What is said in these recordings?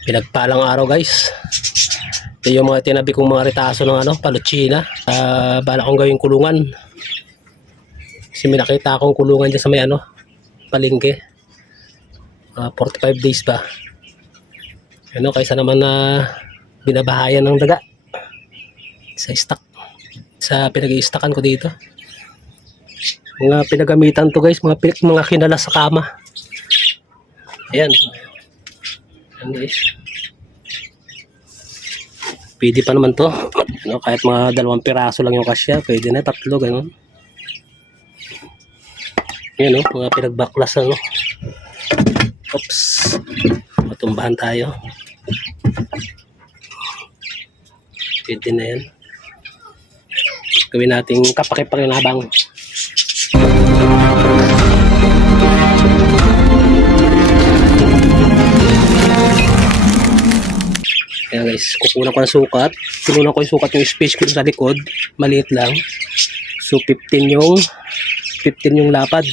Pinagpalang araw guys. Ito yung mga tinabi kong mga retaso ng palutsina. Bala kong gawing kulungan. Kasi may nakita akong kulungan dyan sa may palengke. 45 days pa. Kaysa naman na binabahayan ng daga sa stock. Sa pinag-i-stockan ko dito. Mga pinagamitan to guys, mga kinalas sa kama. Ayan. Ayan guys. Pwede pa naman to. Kahit mga 2 piraso lang yung kasya, pwede na 3, ganun. Ayan mga pinagbaklas Oops. Matumbahan tayo. Pwede na yan. Gawin nating kapakipakinabang. Ayan guys, kukunan ko ng sukat. Kinunan ko yung sukat yung space ko sa likod. Maliit lang. So 15 yung lapad.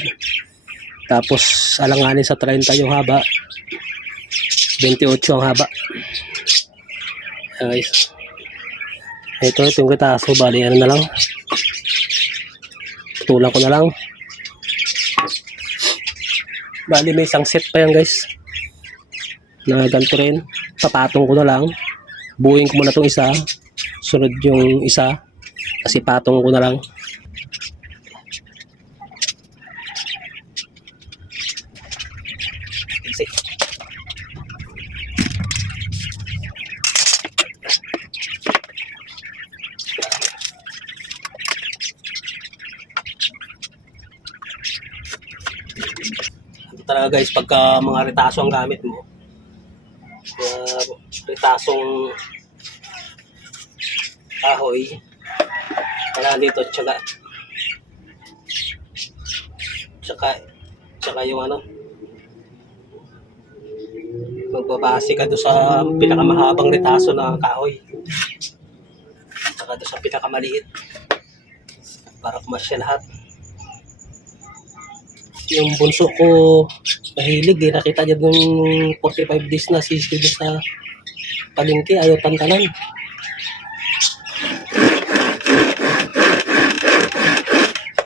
Tapos alanganin sa 30 yung haba. 28 ang haba. Ayan guys. Ito yung retaso. Bali na lang. Tutulan ko na lang. Bali may isang set pa yan guys. Na ganito rin. Papatong ko na lang. Buuin ko muna itong isa. Sunod yung isa. Kasi patong ko na lang. Kasi ito talaga guys, pagka mga retaso ang gamit mo, retasong kahoy, wala dito tsaka yung magbabase ka doon sa pinakamahabang retaso na kahoy, tsaka doon sa pinakamaliit para kumasya lahat. Yung bunso ko mahilig nakita niya nung 45 days na sisig sa palengke, ayaw tantanan.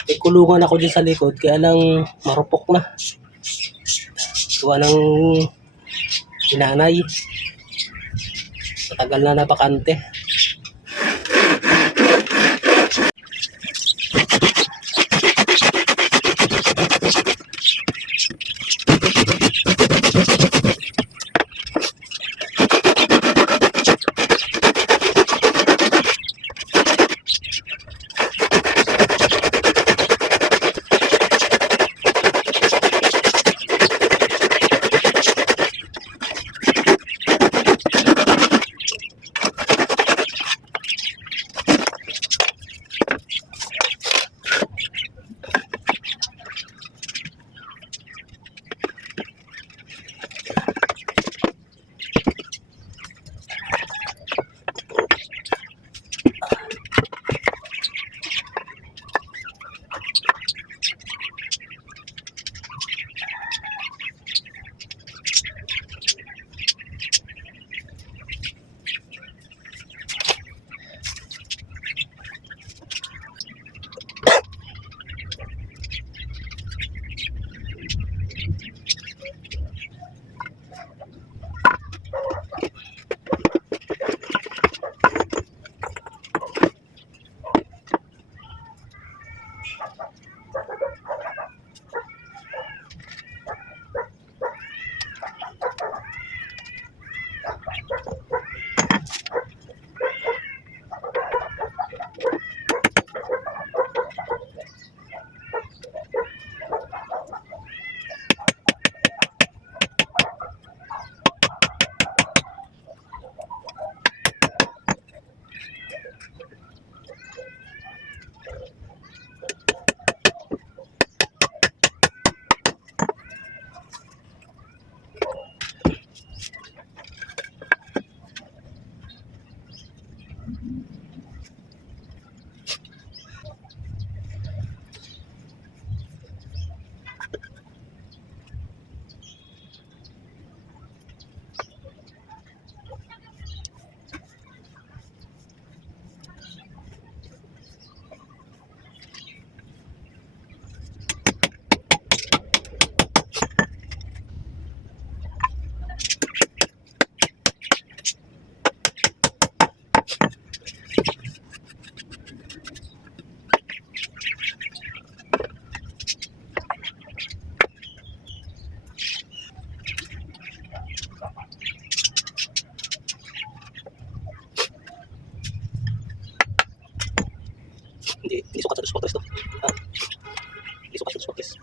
May kulungan ako dyan sa likod, kaya lang marupok na. Gawa ng inanay. Matagal na napakante. Hindi sukat sa 2x3 to. Ah, hindi sukat sa 2x3.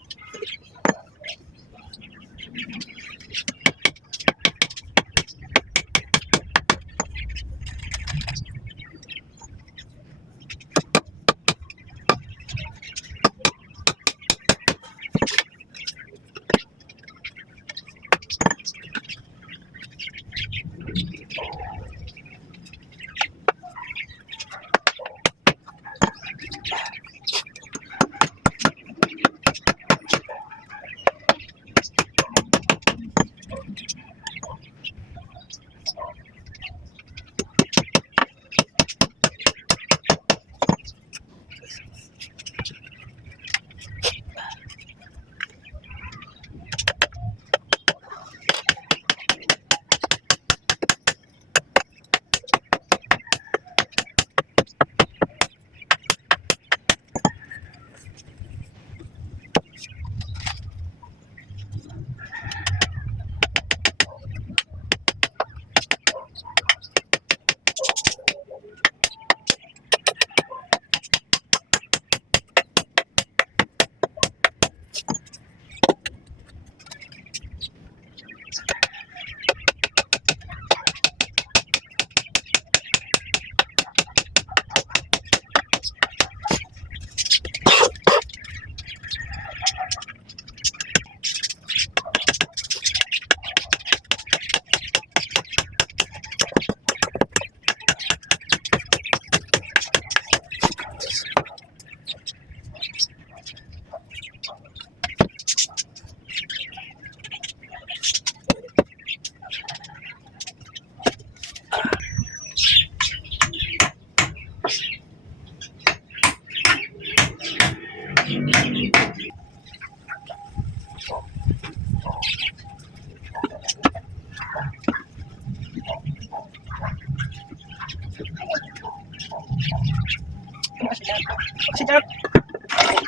Kasi Jack.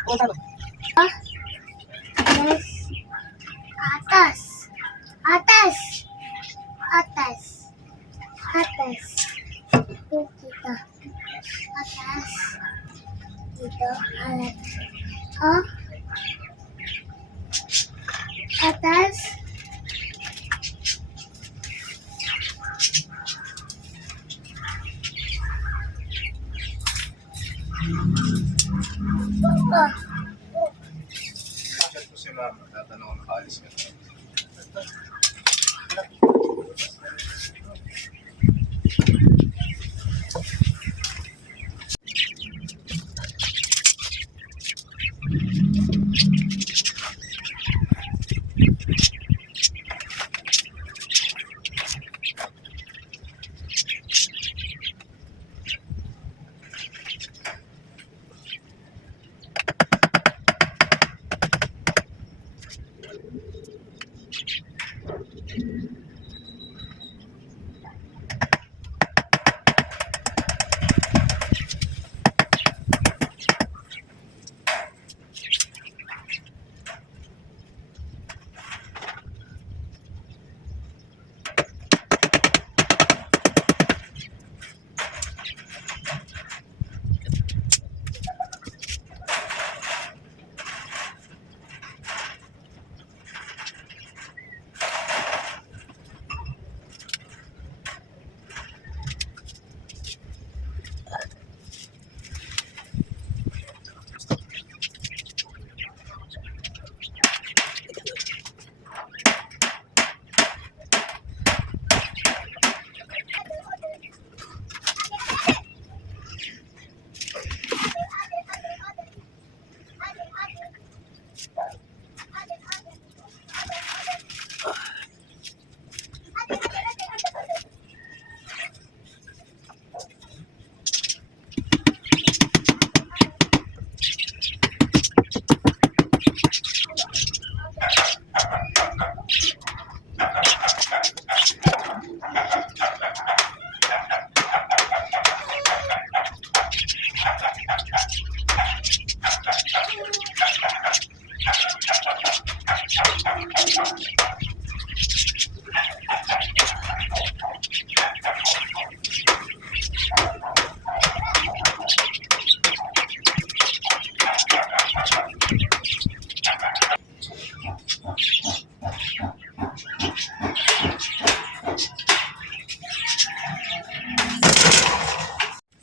Kung ano? Atas. Atas. Atas. Atas. Dito. Atas. Dito. Alat. Oh. Atas. Oh.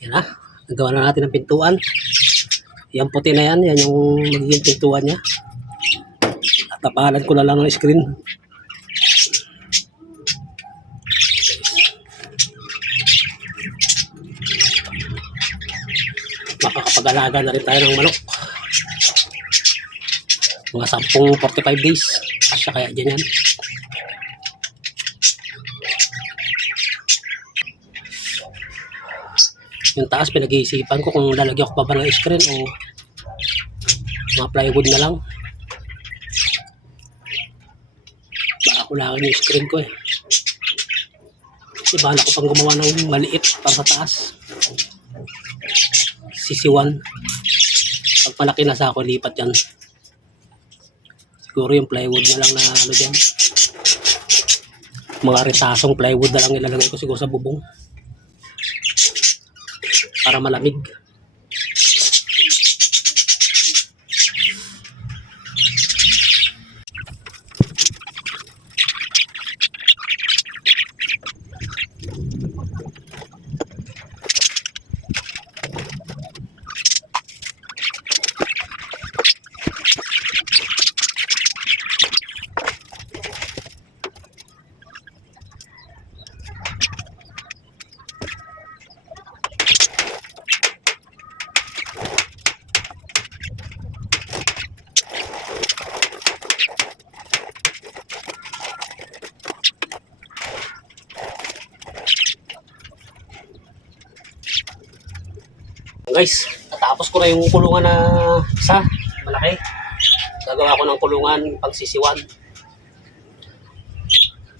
Yan na. Nagawa na natin ang pintuan. Yan puti na yan. Yan yung magiging pintuan niya. At tapalan ko na lang ng screen. Makakapag-alaga na rin tayo ng manok. Mga 10-45 days. Asya kaya dyan yan. Yung taas pinag-iisipan ko kung lalagyan ko pa ba ng screen o mga plywood na lang. Baka kulangin yung screen ko eh. Kasi bahala ko pang gumawa ng maliit para sa taas. Sisiwan. Pag malaki na sa ako, lipat yan. Siguro yung plywood na lang na ano dyan. Mga retasong plywood na lang ilalagay ko siguro sa bubong. Para malamig. Guys, natapos ko na yung kulungan na isa, malaki. Gagawa ko ng kulungan pang sisiwan.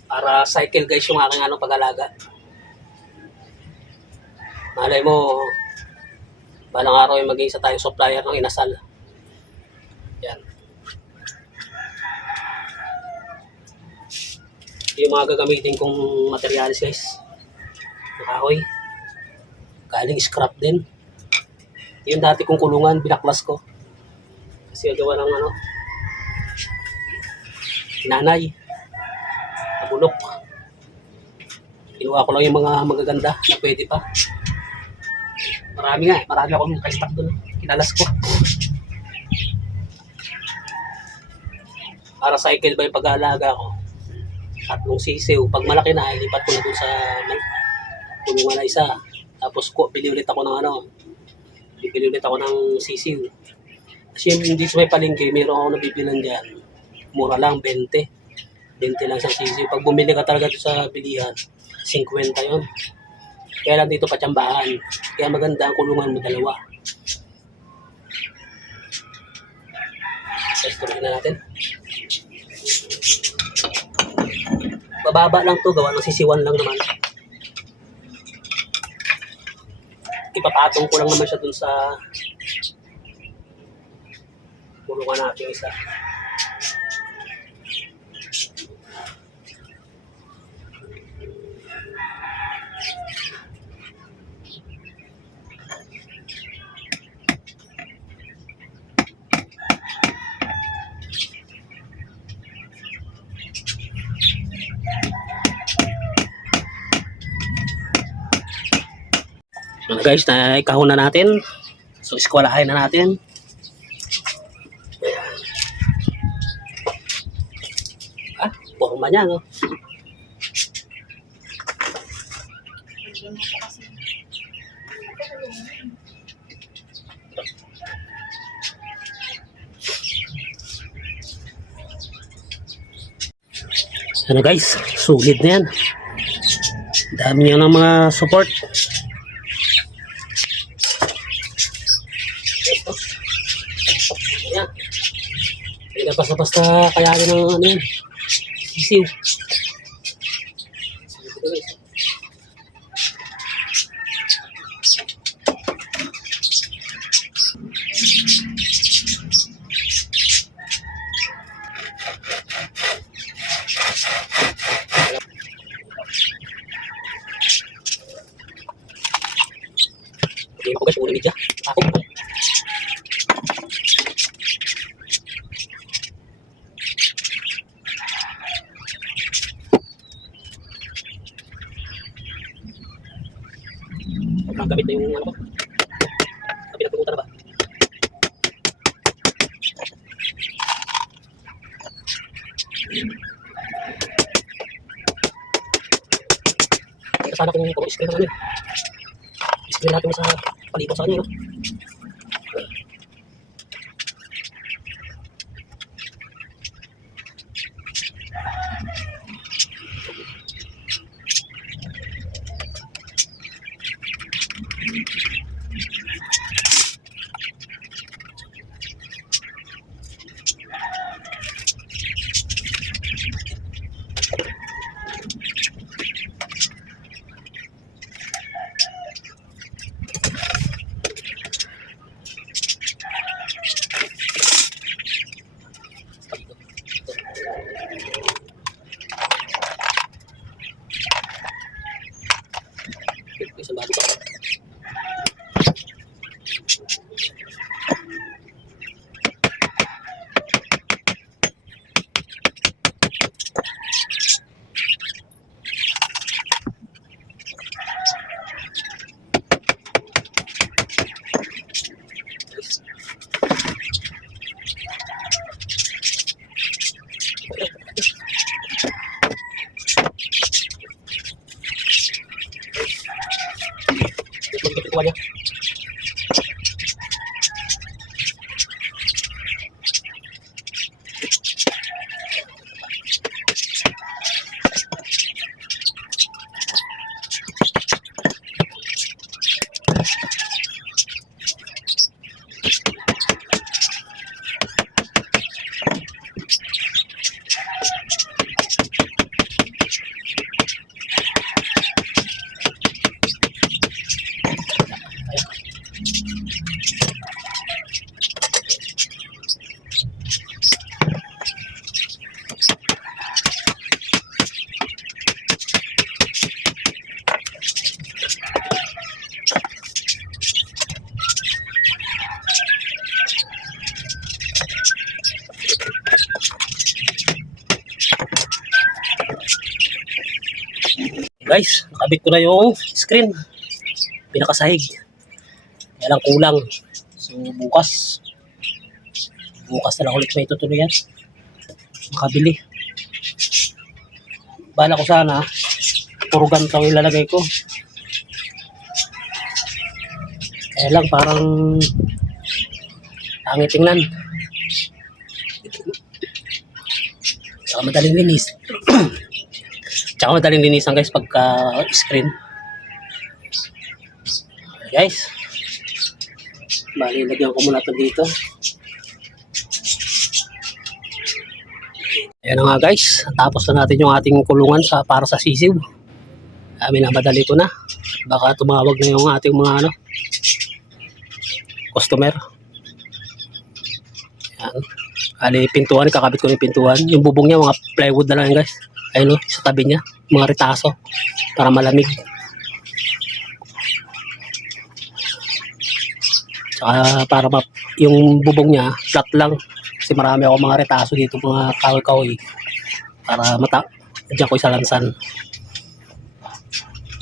Para cycle guys yung aking pag-alaga. Malay mo, balang araw yung maging isa tayong supplier ng inasal. Yan. Yung mga gagamitin kong materialis guys. Kahoy. Galing scrap din. Yung dati kong kulungan, binaklas ko. Kasi gawa ng nanay. Nabulok. Kinuha ko lang yung mga magaganda na pwede pa. Marami akong naka-stock doon. Kinalas ko. Para cycle ba yung pag-aalaga ko. 3 sisiw. Pag malaki na, ilipat ko na doon sa kulungan na isa. Tapos bili ulit ako ng bibili ulit ako ng sisiw. Kasi hindi sa may palengke, mayroon ako nabibilan dyan. Mura lang, 20. 20 lang sa sisiw. Pag bumili ka talaga sa bilihan, 50 yon. Kaya lang dito patsambahan. Kaya maganda ang kulungan mo, 2. Testurin na natin. Bababa lang to, gawa ng sisiwan lang naman. Ipapatong ko lang naman siya dun sa kulungan natin isa. Guys, naikahon na natin. So, eskwalahin na natin. Forma niya, no? Ano guys, sulit na yan. Dami yan ng mga support. Ayan. Hindi na basta-basta kayanin ng yan. Sisiw. Hindi ko guys, muna media. Ako. Nagamit na yung ano ko. Pinagpunta na ba? Kasama kong screen naman yun. Screen natin sa palibot sa kanya, no? Isang bago pa. Magpipituan niya. Guys, nakabit ko na yung screen. Pinakasahig. Kaya lang kulang. So bukas na lang ulit may tutuloy yan. Makabili. Bala ko sana puro ganito ang ilalagay ko. Kaya lang parang pangit tingnan. Saka madaling linis. Tsaka madaling linisan guys pagka screen. Guys, bali lagyan ko muna ito dito. Ayan na nga guys, tapos na natin yung ating kulungan para sa sisiw. Minamadali ko na. Baka tumawag na yung ating mga customer. Ayan. Ali pintuan, kakabit ko yung pintuan. Yung bubong niya, mga plywood na lang guys. Ayun o, sa tabi niya, mga ritaso para malamig. Tsaka para yung bubong niya flat lang kasi marami ako mga retaso dito, mga kahoy-kahoy para diyan ko isalansan.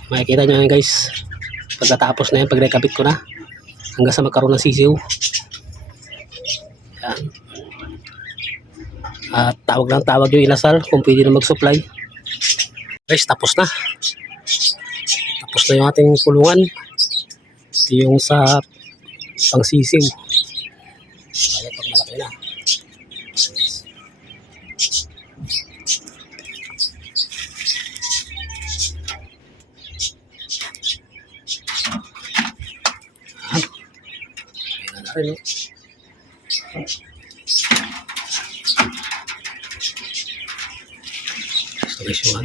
Makikita nyo yan guys pagkatapos na yan, pag rekabit ko na hanggang sa magkaroon ng sisiw. Yan. At tawag yung inasal kung pwede na mag-supply. Guys, tapos na yung ating kulungan, yung sa pangsisiw. Kaya pag malaki na. Kaya na rin so guys yung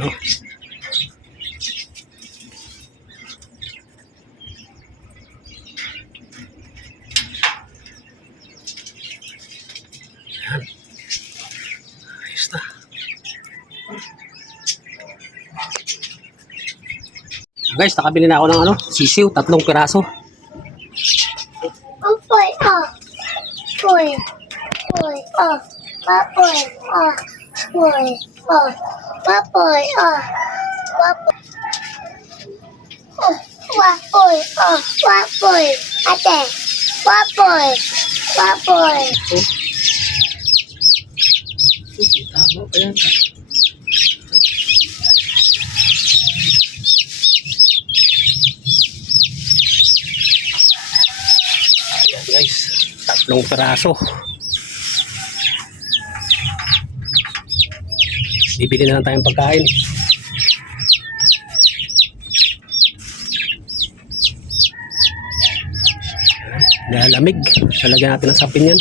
Ayan. Ayos na. Guys, nakabili na ako ng sisiw, 3 piraso. Papoy, Poy. Poy, Papoy, Poy, Papoy, Papoy. Wapoy. Oh, wapoy. Ate. Wapoy. Wapoy. Tama pa yan. Ayan guys, 3 peraso. Bibili na lang tayong pagkain. Lalamig. Lalagyan natin ng sapin yan.